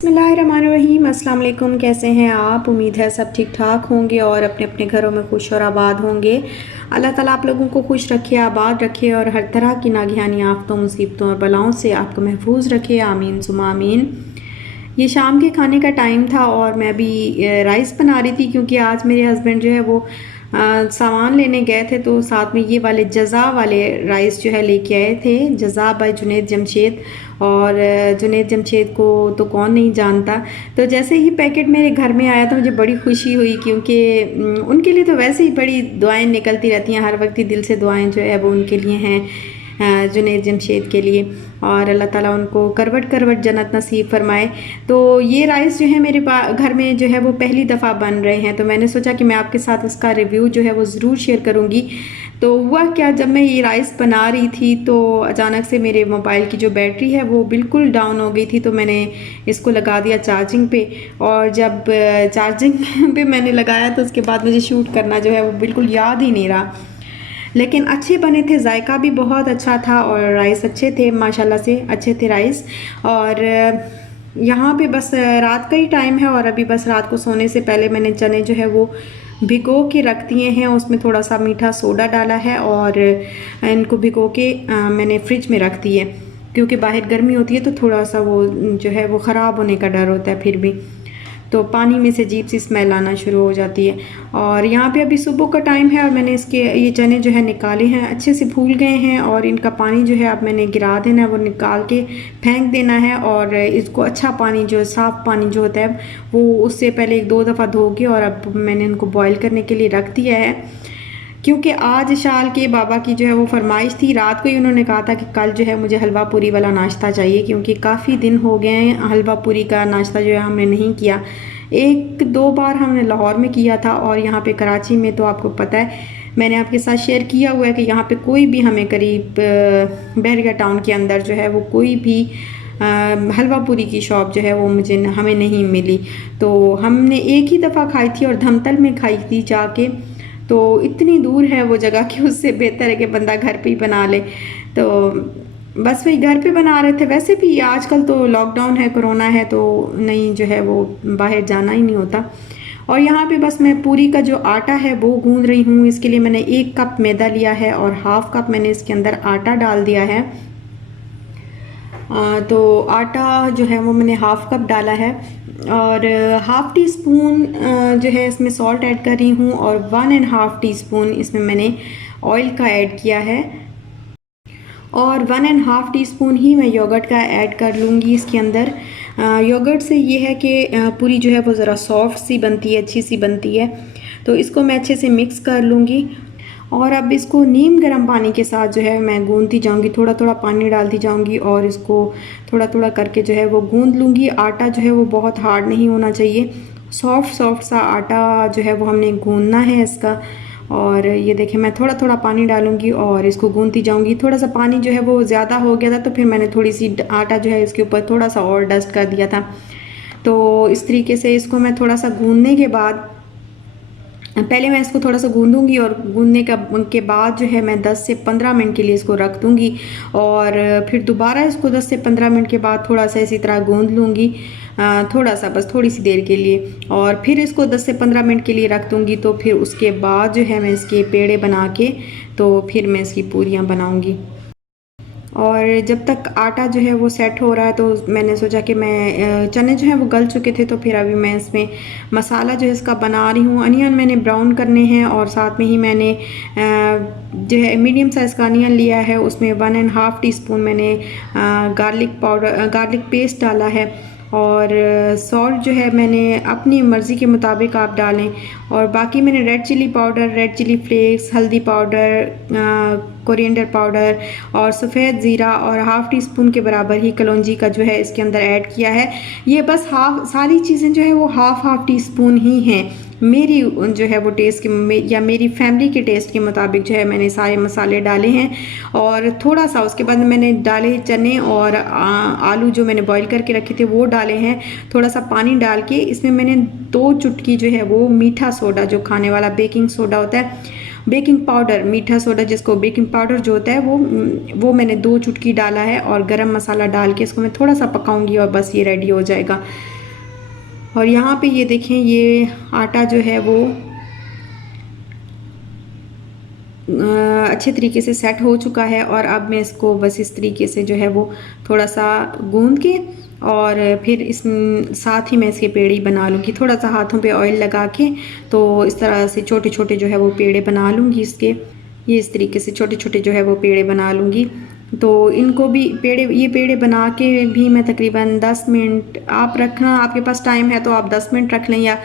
बिस्मिल्लाहिर्रहमानिर्रहीम। अस्सलाम वालेकुम। कैसे हैं आप? उम्मीद है सब ठीक ठाक होंगे और अपने अपने घरों में खुश और आबाद होंगे। अल्लाह ताला आप लोगों को खुश रखे, आबाद रखे और हर तरह की नागहानी आफतों, मुसीबतों और बलाओं से आपको महफूज रखे। आमीन सुमा आमीन। ये शाम के खाने का टाइम था और मैं भी राइस बना रही थी क्योंकि आज मेरे हस्बैंड जो है वो सामान लेने गए थे, तो साथ में ये वाले जज़ा वाले राइस जो है लेके आए थे। जज़ा बाय जुनैद जमशेद। और जुनैद जमशेद को तो कौन नहीं जानता। तो जैसे ही पैकेट मेरे घर में आया तो मुझे बड़ी खुशी हुई क्योंकि उनके लिए तो वैसे ही बड़ी दुआएं निकलती रहती हैं, हर वक्त ही दिल से दुआएं जो है वो उनके लिए हैं, जुनैद जमशेद के लिए। और अल्लाह ताला उनको करवट करवट जन्नत नसीब फरमाए। तो ये राइस जो है मेरे घर में जो है वो पहली दफ़ा बन रहे हैं, तो मैंने सोचा कि मैं आपके साथ इसका रिव्यू जो है वो ज़रूर शेयर करूँगी। तो हुआ क्या, जब मैं ये राइस बना रही थी तो अचानक से मेरे मोबाइल की जो बैटरी है वो बिल्कुल डाउन हो गई थी, तो मैंने इसको लगा दिया चार्जिंग पे। और जब चार्जिंग पे मैंने लगाया तो उसके बाद मुझे शूट करना जो है वो बिल्कुल याद ही नहीं रहा। लेकिन अच्छे बने थे, जायका भी बहुत अच्छा था और राइस अच्छे थे, माशाल्लाह से अच्छे थे राइस। और यहाँ पे बस रात का ही टाइम है और अभी बस रात को सोने से पहले मैंने चने जो है वो भिगो के रख दिए हैं, उसमें थोड़ा सा मीठा सोडा डाला है और इनको भिगो के मैंने फ्रिज में रख दिए क्योंकि बाहर गर्मी होती है तो थोड़ा सा वो जो है वो ख़राब होने का डर होता है। फिर भी तो पानी में से अजीब सी स्मेल आना शुरू हो जाती है। और यहाँ पे अभी सुबह का टाइम है और मैंने इसके ये चने जो है निकाले हैं, अच्छे से फूल गए हैं और इनका पानी जो है अब मैंने गिरा देना है, वो निकाल के फेंक देना है। और इसको अच्छा पानी जो साफ़ पानी जो होता है वो उससे पहले एक दो दफ़ा धो के और अब मैंने इनको बॉयल करने के लिए रख दिया है क्योंकि आज शाल के बाबा की जो है वो फरमाइश थी। रात को ही उन्होंने कहा था कि कल जो है मुझे हलवा पूरी वाला नाश्ता चाहिए क्योंकि काफ़ी दिन हो गए हैं हलवा पूरी का नाश्ता जो है हमने नहीं किया। एक दो बार हमने लाहौर में किया था और यहाँ पे कराची में तो आपको पता है, मैंने आपके साथ शेयर किया हुआ है कि यहाँ पे कोई भी हमें करीब बहरिया टाउन के अंदर जो है वो कोई भी हलवा पूरी की शॉप जो है वो हमें नहीं मिली। तो हमने एक ही दफ़ा खाई थी और धमतल में खाई थी जाके, तो इतनी दूर है वो जगह कि उससे बेहतर है कि बंदा घर पे ही बना ले। तो बस वही घर पे बना रहे थे। वैसे भी आजकल तो लॉकडाउन है, कोरोना है, तो नहीं जो है वो बाहर जाना ही नहीं होता। और यहाँ पे बस मैं पूरी का जो आटा है वो गूंद रही हूँ। इसके लिए मैंने 1 कप मैदा लिया है और हाफ कप मैंने इसके अंदर आटा डाल दिया है। तो आटा जो है वो मैंने हाफ कप डाला है और हाफ़ टी स्पून जो है इसमें सॉल्ट ऐड कर रही हूँ और 1.5 टीस्पून इसमें मैंने ऑयल का ऐड किया है और 1.5 टीस्पून ही मैं योगर्ट का ऐड कर लूँगी इसके अंदर। योगर्ट से ये है कि पूरी जो है वो ज़रा सॉफ्ट सी बनती है, अच्छी सी बनती है। तो इसको मैं अच्छे से मिक्स कर लूँगी और अब इसको नीम गर्म पानी के साथ जो है मैं गूंदती जाऊंगी, थोड़ा थोड़ा पानी डालती जाऊंगी और इसको थोड़ा थोड़ा करके जो है वो गूंद लूँगी। आटा जो है वो बहुत हार्ड नहीं होना चाहिए, सॉफ्ट सॉफ्ट सा आटा जो है वो हमने गूंदना है इसका। और ये देखें मैं थोड़ा थोड़ा पानी डालूंगी और इसको गूंदती जाऊंगी। थोड़ा सा पानी जो है वो ज़्यादा हो गया था तो फिर मैंने थोड़ी सी आटा जो है इसके ऊपर थोड़ा सा और डस्ट कर दिया था। तो इस तरीके से इसको मैं थोड़ा सा गूंदने के बाद, पहले मैं इसको थोड़ा सा गूंदूंगी और गूंदने का उनके बाद जो है मैं 10 से 15 मिनट के लिए इसको रख दूंगी और फिर दोबारा इसको 10 से 15 मिनट के बाद थोड़ा सा इसी तरह गूंद लूँगी, थोड़ा सा बस थोड़ी सी देर के लिए। और फिर इसको 10 से 15 मिनट के लिए रख दूंगी। तो फिर उसके बाद जो है मैं इसके पेड़े बना के तो फिर मैं इसकी पूरियाँ बनाऊँगी। और जब तक आटा जो है वो सेट हो रहा है तो मैंने सोचा कि मैं चने जो हैं वो गल चुके थे तो फिर अभी मैं इसमें मसाला जो है इसका बना रही हूँ। अनियन मैंने ब्राउन करने हैं और साथ में ही मैंने जो है मीडियम साइज़ का अनियन लिया है, उसमें 1.5 टीस्पून मैंने गार्लिक पेस्ट डाला है और सॉल्ट जो है मैंने अपनी मर्ज़ी के मुताबिक आप डालें। और बाकी मैंने red chilli powder, red chilli flakes, हल्दी पाउडर, कोरिएंडर पाउडर और सफ़ेद ज़ीरा और हाफ़ टी स्पून के बराबर ही कलौंजी का जो है इसके अंदर ऐड किया है। ये बस सारी चीज़ें जो है वो हाफ़ टी स्पून ही हैं। मेरी जो है वो टेस्ट के या मेरी फैमिली के टेस्ट के मुताबिक जो है मैंने सारे मसाले डाले हैं। और थोड़ा सा उसके बाद मैंने डाले चने और आलू जो मैंने बॉईल करके रखे थे वो डाले हैं। थोड़ा सा पानी डाल के इसमें मैंने 2 चुटकी जो है वो मीठा सोडा, जो खाने वाला बेकिंग सोडा होता है, बेकिंग पाउडर, मीठा सोडा जिसको बेकिंग पाउडर जो होता है वो मैंने 2 चुटकी डाला है और गरम मसाला डाल के इसको मैं थोड़ा सा पकाऊंगी और बस ये रेडी हो जाएगा। और यहाँ पे ये देखें, ये आटा जो है वो अच्छे तरीके से सेट हो चुका है और अब मैं इसको बस इस तरीके से जो है वो थोड़ा सा गूंद के और फिर इस साथ ही मैं इसके पेड़े बना लूँगी, थोड़ा सा हाथों पे ऑयल लगा के। तो इस तरह से छोटे छोटे जो है वो पेड़े बना लूँगी इसके, ये इस तरीके से छोटे छोटे जो है वो पेड़े बना लूँगी। तो इनको भी ये पेड़े बना के भी मैं तकरीबन 10 मिनट, आप रखना, आपके पास टाइम है तो आप 10 मिनट रख लें, या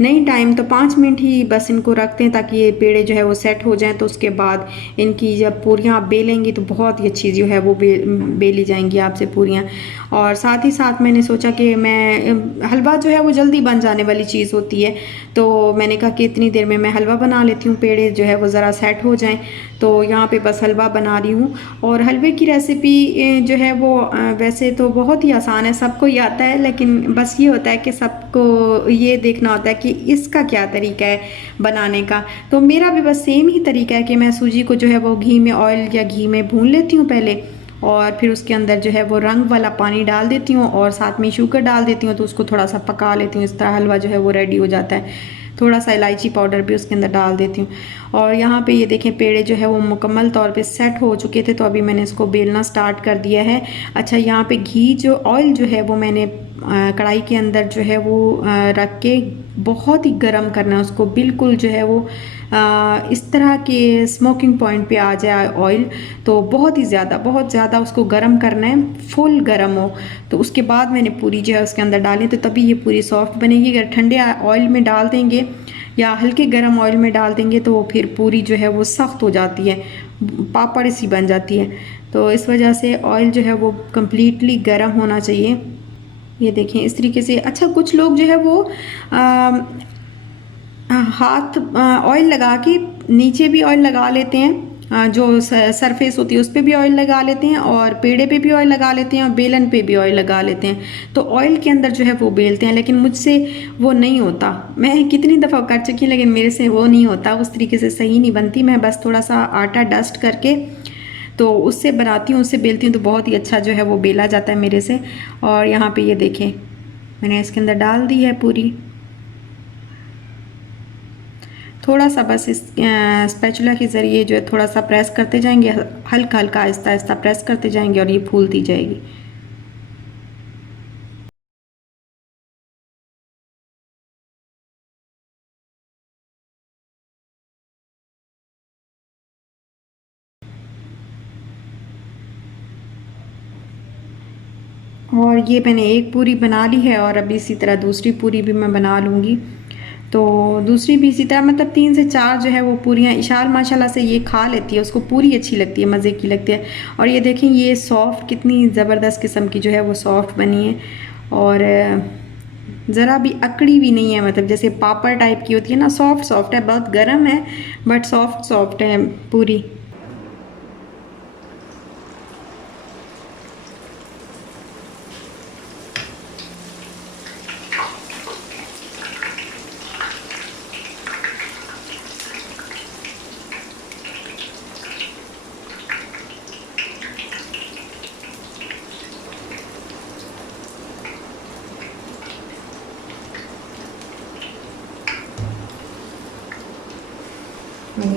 नहीं टाइम तो 5 मिनट ही बस इनको रखते हैं ताकि ये पेड़े जो है वो सेट हो जाएं। तो उसके बाद इनकी जब पूरियाँ आप बेलेंगी तो बहुत ही अच्छी जो है वो बेली जाएंगी आपसे पूरियाँ। और साथ ही साथ मैंने सोचा कि मैं हलवा जो है वो जल्दी बन जाने वाली चीज़ होती है, तो मैंने कहा कि इतनी देर में मैं हलवा बना लेती हूँ, पेड़े जो है वो ज़रा सेट हो जाएं। तो यहाँ पे बस हलवा बना रही हूँ। और हलवे की रेसिपी जो है वो वैसे तो बहुत ही आसान है, सबको ही आता है, लेकिन बस ये होता है कि सबको ये देखना होता है कि इसका क्या तरीका है बनाने का। तो मेरा भी बस सेम ही तरीका है कि मैं सूजी को जो है वो घी में, ऑयल या घी में भून लेती हूँ पहले, और फिर उसके अंदर जो है वो रंग वाला पानी डाल देती हूँ और साथ में शुगर डाल देती हूँ, तो उसको थोड़ा सा पका लेती हूँ। इस तरह हलवा जो है वो रेडी हो जाता है। थोड़ा सा इलायची पाउडर भी उसके अंदर डाल देती हूँ। और यहाँ पे ये देखें, पेड़े जो है वो मुकम्मल तौर पे सेट हो चुके थे, तो अभी मैंने इसको बेलना स्टार्ट कर दिया है। अच्छा, यहाँ पे घी जो, ऑयल जो है वो मैंने कढ़ाई के अंदर जो है वो रख के बहुत ही गर्म करना है उसको, बिल्कुल जो है वो इस तरह के स्मोकिंग पॉइंट पे आ जाए ऑयल, तो बहुत ज़्यादा उसको गर्म करना है, फुल गर्म हो। तो उसके बाद मैंने पूरी जो है उसके अंदर डाली, तो तभी ये पूरी सॉफ्ट बनेगी। अगर ठंडे ऑयल में डाल देंगे या हल्के गर्म ऑयल में डाल देंगे तो फिर पूरी जो है वो सख्त हो जाती है, पापड़ सी बन जाती है। तो इस वजह से ऑयल जो है वो कम्प्लीटली गर्म होना चाहिए। ये देखें इस तरीके से। अच्छा, कुछ लोग जो है वो हाथ ऑयल लगा के नीचे भी ऑयल लगा लेते हैं, जो सरफेस होती है उस पर भी ऑयल लगा लेते हैं, और पेड़े पे भी ऑयल लगा लेते हैं, और बेलन पे भी ऑयल लगा लेते हैं। तो ऑयल के अंदर जो है वो बेलते हैं, लेकिन मुझसे वो नहीं होता। मैं कितनी दफ़ा कर चुकी हूँ, लेकिन मेरे से वो नहीं होता, उस तरीके से सही नहीं बनती। मैं बस थोड़ा सा आटा डस्ट करके तो उससे बनाती हूँ, उससे बेलती हूँ, तो बहुत ही अच्छा जो है वो बेला जाता है मेरे से। और यहाँ पे ये देखें, मैंने इसके अंदर डाल दी है पूरी। थोड़ा सा बस इस स्पैचुला के ज़रिए जो है थोड़ा सा प्रेस करते जाएंगे, हल्का हल्का आहिस्ता आहिस्ता प्रेस करते जाएंगे और ये फूलती जाएगी। और ये मैंने एक पूरी बना ली है, और अभी इसी तरह दूसरी पूरी भी मैं बना लूँगी। तो दूसरी भी इसी तरह, मतलब 3 से 4 जो है वो पूरियाँ इशाल माशाल्लाह से ये खा लेती है, उसको पूरी अच्छी लगती है, मज़े की लगती है। और ये देखें, ये सॉफ्ट, कितनी ज़बरदस्त किस्म की जो है वो सॉफ्ट बनी है, और ज़रा भी अकड़ी भी नहीं है, मतलब जैसे पापड़ टाइप की होती है ना, सॉफ्ट सॉफ्ट है, बहुत गर्म है बट सॉफ्ट सॉफ्ट है पूरी।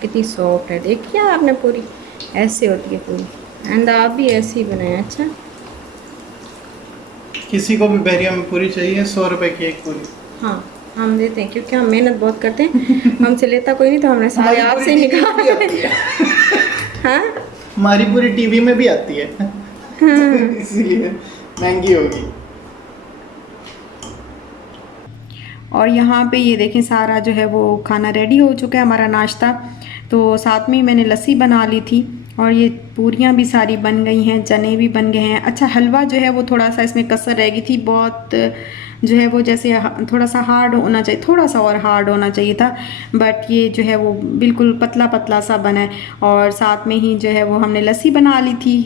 कितनी सॉफ्ट है, देखिए आपने, पूरी ऐसे होती है पूरी। एंड आप भी ऐसे ही बनाए। अच्छा, किसी को भी बहरिया में पूरी चाहिए, 100 रुपए की एक पूरी। हाँ, हम देते हैं क्योंकि हम मेहनत बहुत करते हैं, हमसे लेता कोई नहीं, तो हमने सारे आपसे ही निकाले। हाँ, हमारी पूरी टीवी में भी आती है। इसलिए महंगी होगी। और यहाँ पे ये देखें, सारा जो है वो खाना रेडी हो चुका है, हमारा नाश्ता। तो साथ में ही मैंने लस्सी बना ली थी, और ये पूरियाँ भी सारी बन गई हैं, चने भी बन गए हैं। अच्छा, हलवा जो है वो थोड़ा सा इसमें कसर रह गई थी, बहुत जो है वो जैसे थोड़ा सा हार्ड होना चाहिए, थोड़ा सा और हार्ड होना चाहिए था, बट ये जो है वो बिल्कुल पतला पतला सा बना है। और साथ में ही जो है वो हमने लस्सी बना ली थी,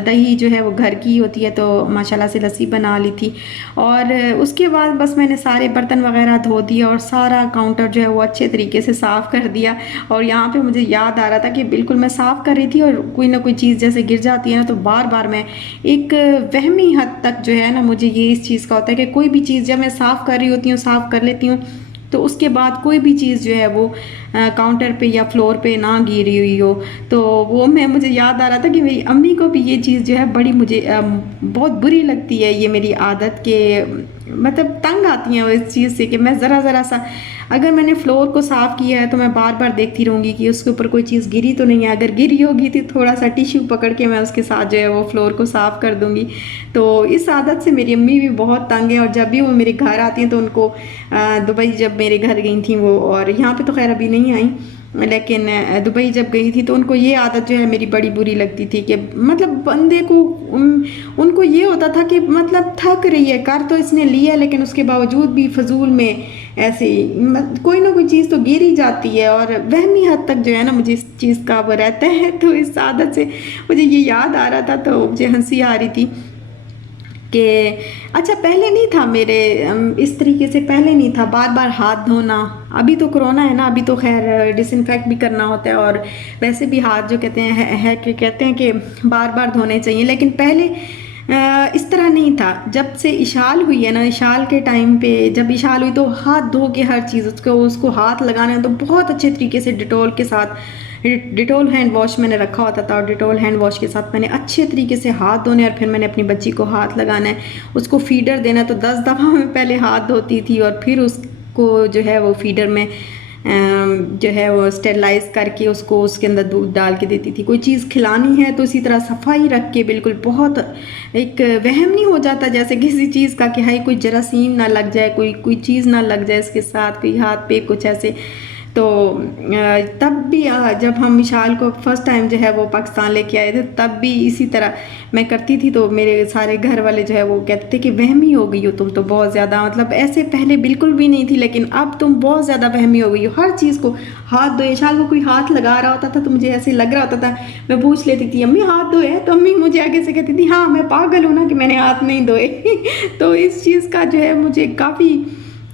दही जो है वो घर की होती है तो माशाल्लाह से लस्सी बना ली थी। और उसके बाद बस मैंने सारे बर्तन वगैरह धो दिए और सारा काउंटर जो है वो अच्छे तरीके से साफ़ कर दिया। और यहाँ पे मुझे याद आ रहा था कि बिल्कुल मैं साफ़ कर रही थी और कोई ना कोई चीज़ जैसे गिर जाती है ना, तो बार बार मैं एक वहमी हद तक जो है ना, मुझे ये इस चीज़ का होता है कि कोई भी चीज़ जब मैं साफ़ कर रही होती हूँ, साफ़ कर लेती हूँ, तो उसके बाद कोई भी चीज़ जो है वो काउंटर पे या फ्लोर पे ना गिरी हुई हो। तो वो मुझे याद आ रहा था कि मेरी अम्मी को भी ये चीज़ जो है बड़ी मुझे बहुत बुरी लगती है, ये मेरी आदत के मतलब तंग आती हैं वो इस चीज़ से कि मैं ज़रा सा अगर मैंने फ्लोर को साफ़ किया है तो मैं बार बार देखती रहूँगी कि उसके ऊपर कोई चीज़ गिरी तो नहीं है। अगर गिरी होगी तो थोड़ा सा टिश्यू पकड़ के मैं उसके साथ जो है वो फ्लोर को साफ़ कर दूँगी। तो इस आदत से मेरी अम्मी भी बहुत तंग है। और जब भी वो मेरे घर आती हैं तो उनको दुबई जब मेरे घर गई थी वो, और यहाँ पे तो खैर अभी नहीं आई, लेकिन दुबई जब गई थी तो उनको ये आदत जो है मेरी बड़ी बुरी लगती थी कि मतलब बंदे को उनको ये होता था कि मतलब थक रही है, कर तो इसने लिया लेकिन उसके बावजूद भी फजूल में ऐसे कोई ना कोई चीज़ तो गिर ही जाती है। और वहमी हद तक जो है ना मुझे इस चीज़ का वो रहता है। तो इस आदत से मुझे ये याद आ रहा था तो मुझे हंसी आ रही थी कि अच्छा पहले नहीं था मेरे इस तरीके से, पहले नहीं था बार बार हाथ धोना। अभी तो कोरोना है ना, अभी तो खैर डिसइंफेक्ट भी करना होता है और वैसे भी हाथ जो कहते हैं कि कहते हैं कि बार बार धोने चाहिए, लेकिन पहले इस तरह नहीं था। जब से इशाल हुई है ना, इशाल के टाइम पे जब इशाल हुई तो हाथ धो के हर चीज़ उसको हाथ लगाना है तो बहुत अच्छे तरीके से डिटॉल के साथ, डिटॉल हैंड वॉश मैंने रखा होता था और डिटॉल हैंड वॉश के साथ मैंने अच्छे तरीके से हाथ धोने और फिर मैंने अपनी बच्ची को हाथ लगाना है, उसको फीडर देना। तो 10 दफ़ा मैं पहले हाथ धोती थी और फिर उसको जो है वो फीडर में जो है वो स्टेरलाइज करके उसको उसके अंदर दूध डाल के देती थी। कोई चीज़ खिलानी है तो इसी तरह सफाई रख के बिल्कुल, बहुत एक वहम नहीं हो जाता जैसे किसी चीज़ का कि हाई कोई जरासीम ना लग जाए, कोई चीज़ ना लग जाए इसके साथ, कोई हाथ पे कुछ ऐसे। तो तब भी जब हम विशाल को फर्स्ट टाइम जो है वो पाकिस्तान लेके आए थे तब भी इसी तरह मैं करती थी। तो मेरे सारे घर वाले जो है वो कहते थे कि वहमी हो गई हो तुम तो बहुत ज़्यादा, मतलब ऐसे पहले बिल्कुल भी नहीं थी लेकिन अब तुम बहुत ज़्यादा वहमी हो गई हो। हर चीज़ को हाथ धोए, विशाल को कोई हाथ लगा रहा होता था तो मुझे ऐसे लग रहा होता था, मैं पूछ लेती थी अम्मी हाथ धोए, तो अम्मी मुझे आगे से कहती थी हाँ मैं पागल हूँ ना कि मैंने हाथ नहीं धोए। तो इस चीज़ का जो है मुझे काफ़ी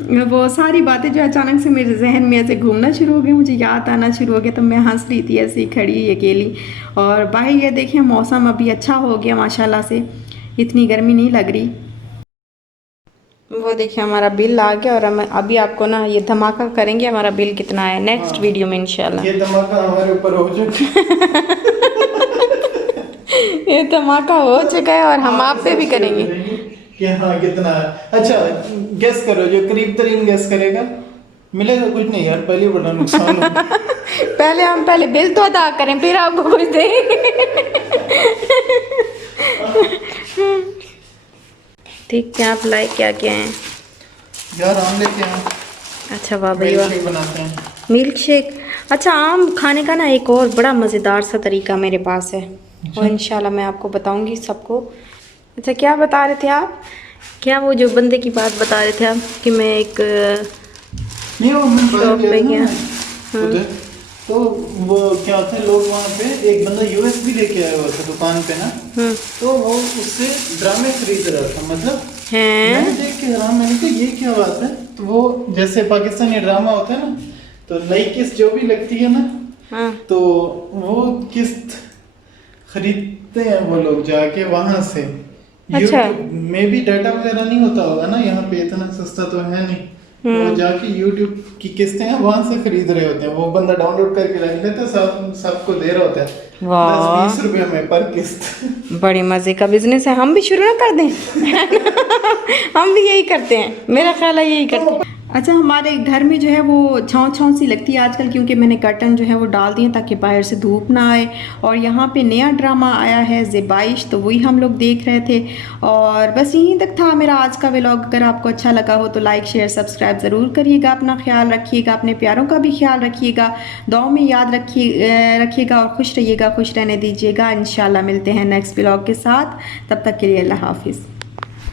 वो सारी बातें जो अचानक से मेरे जहन में ऐसे घूमना शुरू हो गई, मुझे याद आना शुरू हो गया। तो मैं हंस रही थी ऐसे ही खड़ी अकेली। और बाहर ये देखिए मौसम अभी अच्छा हो गया माशाल्लाह से, इतनी गर्मी नहीं लग रही। वो देखिए हमारा बिल आ गया और हम अभी आपको ना ये धमाका करेंगे हमारा बिल कितना है नेक्स्ट वीडियो में इंशाल्लाह। ये धमाका हमारे ऊपर हो चुका ये धमाका हो चुका है और हम आप पे भी करेंगे कि हाँ कितना है। अच्छा गेस करो, जो करीब तरीन गेस करेगा मिलेगा कुछ नहीं यार, पहले बड़ा नुकसान होगा। पहले बिल तो अदा करें फिर आपको कुछ दें। ठीक है, आप लाइक क्या क्या हैं यार आम लेते हैं। अच्छा वाह भाई वाह, बनाते हैं मिल्क शेक। अच्छा आम खाने का ना एक और बड़ा मज़ेदार सा तरीका मेरे पास है और इंशाल्लाह मैं आपको बताऊंगी सबको। अच्छा क्या बता रहे थे आप, क्या वो जो बंदे की बात बता रहे थे आप कि मैं एक शॉप पे गया, तो वो क्या होता है, लोग वहाँ पे एक बंदा यूएसबी लेके आया हुआ था दुकान पे ना, तो वो उससे ड्रामे खरीद रहा था। मतलब मैंने देख के हैरान, मैंने कहा ये क्या बात है। तो वो जैसे पाकिस्तानी ड्रामा होता है ना, तो नई किस्त जो भी लगती है ना, तो वो किस्त खरीदते हैं वो लोग जाके वहां से। अच्छा में भी डाटा वगैरह नहीं होता होगा ना यहाँ पे, इतना सस्ता तो है नहीं। वो जाके YouTube की किस्तें हैं वहां से खरीद रहे होते हैं। वो बंदा डाउनलोड करके रख लेता है, सबको दे रहा होता है 10-20 रुपए में पर किस्त। बड़ी मजे का बिजनेस है, हम भी शुरू ना कर दें। हम भी यही करते हैं, मेरा ख्याल है यही करते हैं। अच्छा हमारे घर में जो है वो छाँव सी लगती है आजकल, क्योंकि मैंने कर्टन जो है वो डाल दिए ताकि बाहर से धूप ना आए। और यहाँ पे नया ड्रामा आया है ज़ेबाइश, तो वही हम लोग देख रहे थे। और बस यहीं तक था मेरा आज का व्लॉग। अगर आपको अच्छा लगा हो तो लाइक शेयर सब्सक्राइब ज़रूर करिएगा। अपना ख्याल रखिएगा, अपने प्यारों का भी ख्याल रखिएगा, दुआओं में याद रखिएगा और खुश रहिएगा, खुश रहने दीजिएगा। इंशाल्लाह मिलते हैं नेक्स्ट व्लॉग के साथ, तब तक के लिए अल्लाह हाफिज़।